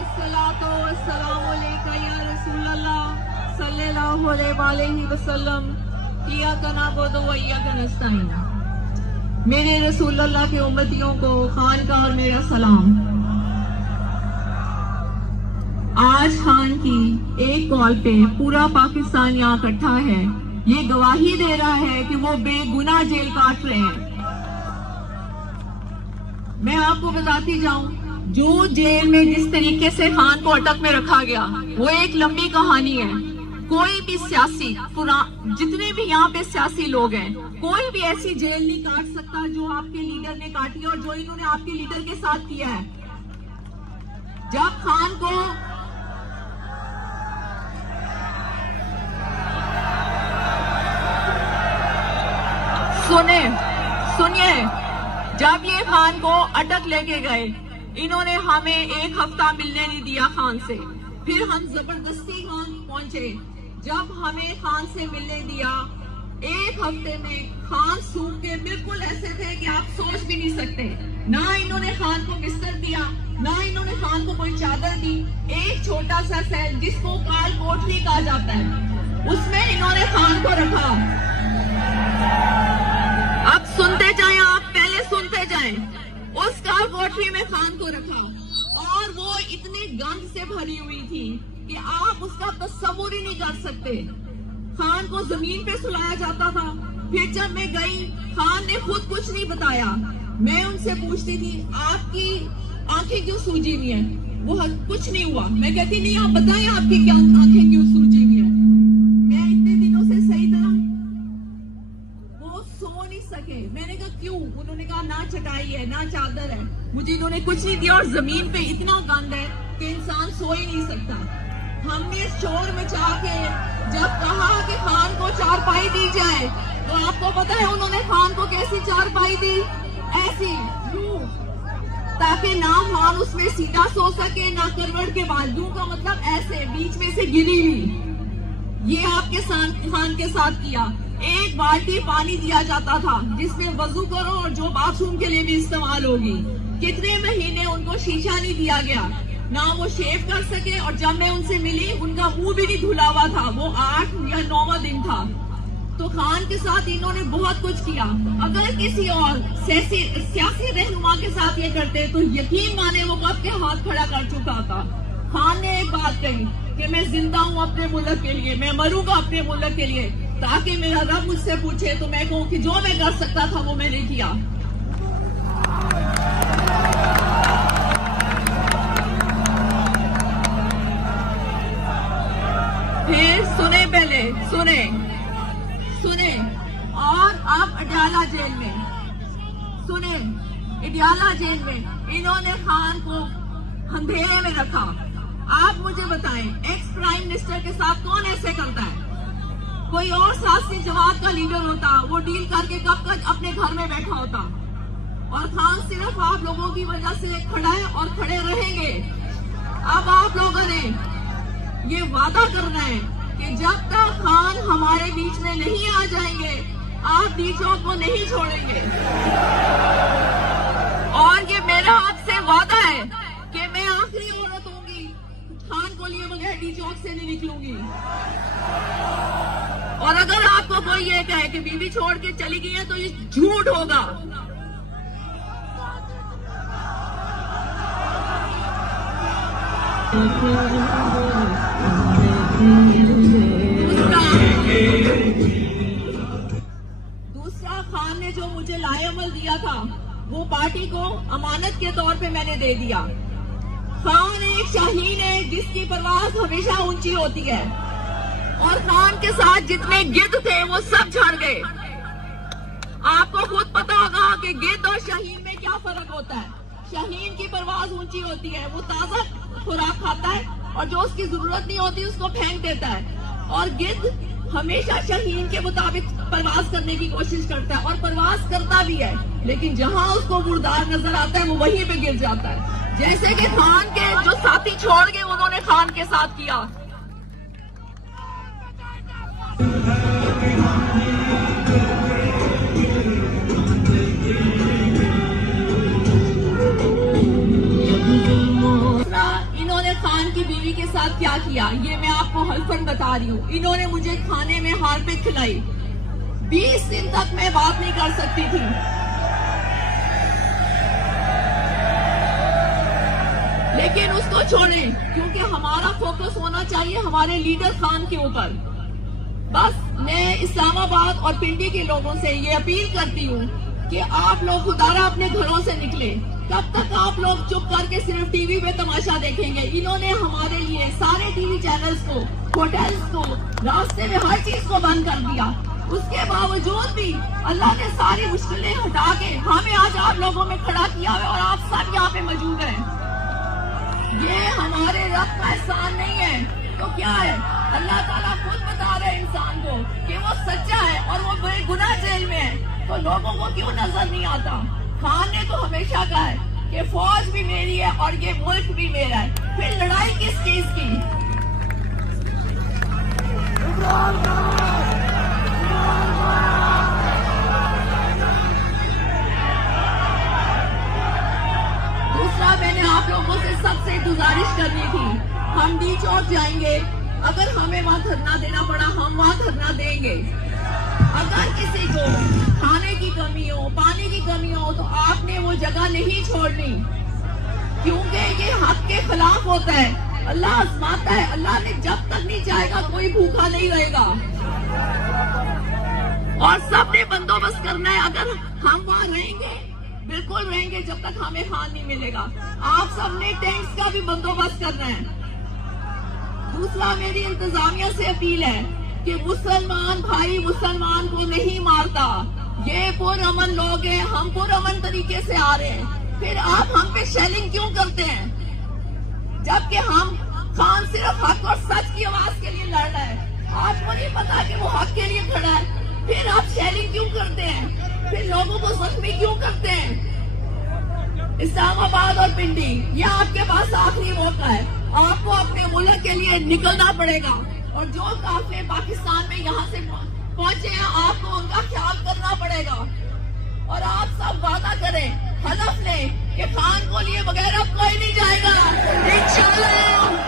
अस्सलातु वस्सलामु अलैका या रसूल अल्लाह सल्लल्लाहु अलैहि वसल्लम इय्याका नअबुदु व इय्याका नस्तईन। मेरे रसूल अल्लाह के उम्मतियों को खान का और मेरा सलाम। आज खान की एक कॉल पे पूरा पाकिस्तान यहाँ इकट्ठा है, ये गवाही दे रहा है कि वो बेगुनाह जेल काट रहे हैं। मैं आपको बताती जाऊं, जो जेल में जिस तरीके से खान को अटक में रखा गया वो एक लंबी कहानी है। कोई भी सियासी, जितने भी यहाँ पे सियासी लोग हैं, कोई भी ऐसी जेल नहीं काट सकता जो आपके लीडर ने काटी और जो इन्होंने आपके लीडर के साथ किया है। जब खान को सुनिए, जब ये खान को अटक लेके गए, इन्होंने हमें एक हफ्ता मिलने नहीं दिया खान से। फिर हम जबरदस्ती खान पहुंचे। जब हमें खान से मिलने दिया, एक हफ्ते में खान सूख के बिल्कुल ऐसे थे कि आप सोच भी नहीं सकते। ना इन्होंने खान को बिस्तर दिया, ना इन्होंने खान को कोई चादर दी। एक छोटा सा सेल जिसको काल कोठरी कहा जाता है, उसमें इन्होंने खान को रखा। अब सुनते जाएं, आप पहले सुनते जाएं। उस काल कोठरी में खान को रखा और वो इतनी गंद से भरी हुई थी कि आप उसका तस्वुर ही नहीं कर सकते। खान को जमीन पे सुलाया जाता था। फिर जब मैं गई, खान ने खुद कुछ नहीं बताया। मैं उनसे पूछती थी, आपकी आंखें क्यों सूजी हुई हैं? वो कुछ नहीं हुआ। मैं कहती, नहीं आप बताएं आपकी क्या आंखें क्यों सूजी हुई हैं? मैं इतने दिनों से सही तरह वो सो नहीं सके। मैंने कहा क्यों? उन्होंने कहा ना चटाई है ना चादर है। मुझे इन्होंने कुछ नहीं दिया और जमीन पे इतना गंद है कि इंसान सो ही नहीं सकता। हमने शोर मचा के जब कहा कि खान को चारपाई दी जाए, तो आपको पता है उन्होंने खान को कैसी चारपाई दी? ऐसी, ताकि ना खान उसमें सीधा सो सके ना करवट के बाजू का, मतलब ऐसे बीच में से गिरी हुई। ये आपके खान के साथ किया। एक बाल्टी पानी दिया जाता था जिसमें वजू करो और जो बाथरूम के लिए भी इस्तेमाल होगी। कितने महीने उनको शीशा नहीं दिया गया, ना वो शेव कर सके। और जब मैं उनसे मिली, उनका मुंह भी नहीं धुला हुआ था। वो 8 या 9वां दिन था। तो खान के साथ इन्होंने बहुत कुछ किया। अगर किसी और सियासी रहनुमा के साथ ये करते तो यकीन माने वो कब के हाथ खड़ा कर चुका था। खान ने एक बात कही कि मैं जिंदा हूँ अपने मुल्क के लिए, मैं मरूंगा अपने मुल्क के लिए, ताकि मेरा रब मुझसे पूछे तो मैं कहूँ कि जो मैं कर सकता था वो मैंने किया। फिर सुने और अब अडयाला जेल में इन्होंने खान को अंधेरे में रखा। आप मुझे बताएं, एक्स प्राइम मिनिस्टर के साथ कौन ऐसे करता है? कोई और सियासी जमात का लीडर होता, वो डील करके कब तक अपने घर में बैठा होता। और खान सिर्फ आप लोगों की वजह से खड़ा है और खड़े रहेंगे। अब आप लोगों ने ये वादा करना है कि जब तक खान हमारे बीच में नहीं आ जाएंगे, आप डी चौक को नहीं छोड़ेंगे। और ये मेरा आपसे वादा है कि मैं आखिरी औरत होंगी खान को लिए बगैर डी चौक से नहीं निकलूंगी। और अगर आपको कोई ये कहे कि बीवी छोड़ के चली गई है तो ये झूठ होगा। दूसरा, खान ने जो मुझे लाएअमल दिया था वो पार्टी को अमानत के तौर पे मैंने दे दिया। खान एक शाहीन है जिसकी परवाज हमेशा ऊंची होती है। और खान के साथ जितने गिद्ध थे वो सब झड़ गए। आपको खुद पता होगा कि गिद्ध और शाहीन में क्या फर्क होता है। शाहीन की परवाज ऊंची होती है, वो ताजा खुराक खाता है और जो उसकी जरूरत नहीं होती उसको फेंक देता है। और गिद्ध हमेशा शाहीन के मुताबिक परवाज करने की कोशिश करता है और परवाज करता भी है, लेकिन जहां उसको मुर्दार नजर आता है वो वहीं पे गिर जाता है। जैसे कि खान के जो साथी छोड़ गए उन्होंने खान के साथ किया। کیا. یہ میں آپ کو حلفاً بتا رہی ہوں. انہوں نے مجھے کھانے میں ہارپک کھلائی. 20 دن تک میں بات نہیں کر سکتی تھی. لیکن اس کو چھوڑیں, کیونکہ ہمارا فوکس ہونا چاہیے ہمارے لیڈر خان کے اوپر. بس میں اسلام آباد اور پنڈی کے لوگوں سے یہ اپیل کرتی ہوں کہ آپ لوگ خدارا اپنے گھروں سے نکلیں. کب تک آپ لوگ چپ کر کے صرف ٹی وی پہ تماشا دیکھیں گے؟ انہوں نے ہمارے لیے سارے ٹی وی چینلز کو, ہوٹلز کو, راستے میں ہر چیز کو بند کر دیا. اس کے باوجود بھی اللہ نے ساری مشکلیں ہٹا کے ہمیں آج آپ لوگوں میں کھڑا کیا ہے اور آپ سب یہاں پہ موجود ہیں. یہ ہمارے رب کا احسان نہیں ہے تو کیا ہے؟ اللہ تعالیٰ خود بتا رہے ہیں انسان کو کہ وہ سچا ہے اور وہ بے گناہ جیل میں ہے, تو لوگوں کو کیوں نظر نہیں آتا؟ خان نے تو ہمیشہ کہا ہے کہ فوج بھی میری ہے اور یہ ملک بھی میرا ہے. پھر لڑائی کس چیز کی؟ دوسرا, میں نے آپ لوگوں سے سب سے گزارش کرنی تھی, ہم ڈی چوک جائیں گے. اگر ہمیں وہاں دھرنا دینا پڑا ہم وہاں دھرنا دیں گے. اگر کسی کو کھانے کی کمی ہو, پانی کی کمی ہو, تو آپ نے وہ جگہ نہیں چھوڑنی, کیونکہ یہ حق کے خلاف ہوتا ہے. اللہ آزماتا ہے. اللہ نے جب تک نہیں چاہے گا کوئی بھوکا نہیں رہے گا, اور سب نے بندوبست کرنا ہے. اگر ہم وہاں رہیں گے, بالکل رہیں گے جب تک ہمیں خان نہیں ملے گا. آپ سب نے ٹینکس کا بھی بندوبست کرنا ہے. دوسرا, میری انتظامیہ سے اپیل ہے کہ مسلمان بھائی مسلمان کو نہیں مارتا. یہ پرامن لوگ ہیں, ہم پرامن طریقے سے آ رہے ہیں. پھر آپ ہم پہ شیلنگ کیوں کرتے ہیں جبکہ ہم خان صرف حق اور سچ کی آواز کے لیے لڑ رہا ہے؟ آپ کو نہیں پتا کہ وہ حق کے لیے کھڑا ہے؟ پھر آپ شیلنگ کیوں کرتے ہیں؟ پھر لوگوں کو زخمی کیوں کرتے ہیں؟ اسلام آباد اور پنڈی, یہ آپ کے پاس آخری موقع ہے. آپ کو اپنے ملک کے لیے نکلنا پڑے گا, اور جو قافلے پاکستان میں یہاں سے پہنچے ہیں آپ کو ان کا خیال کرنا پڑے گا. اور آپ سب وعدہ کریں, حلف لیں کہ خان کو لیے بغیر اب کوئی نہیں جائے گا. انشاءاللہ.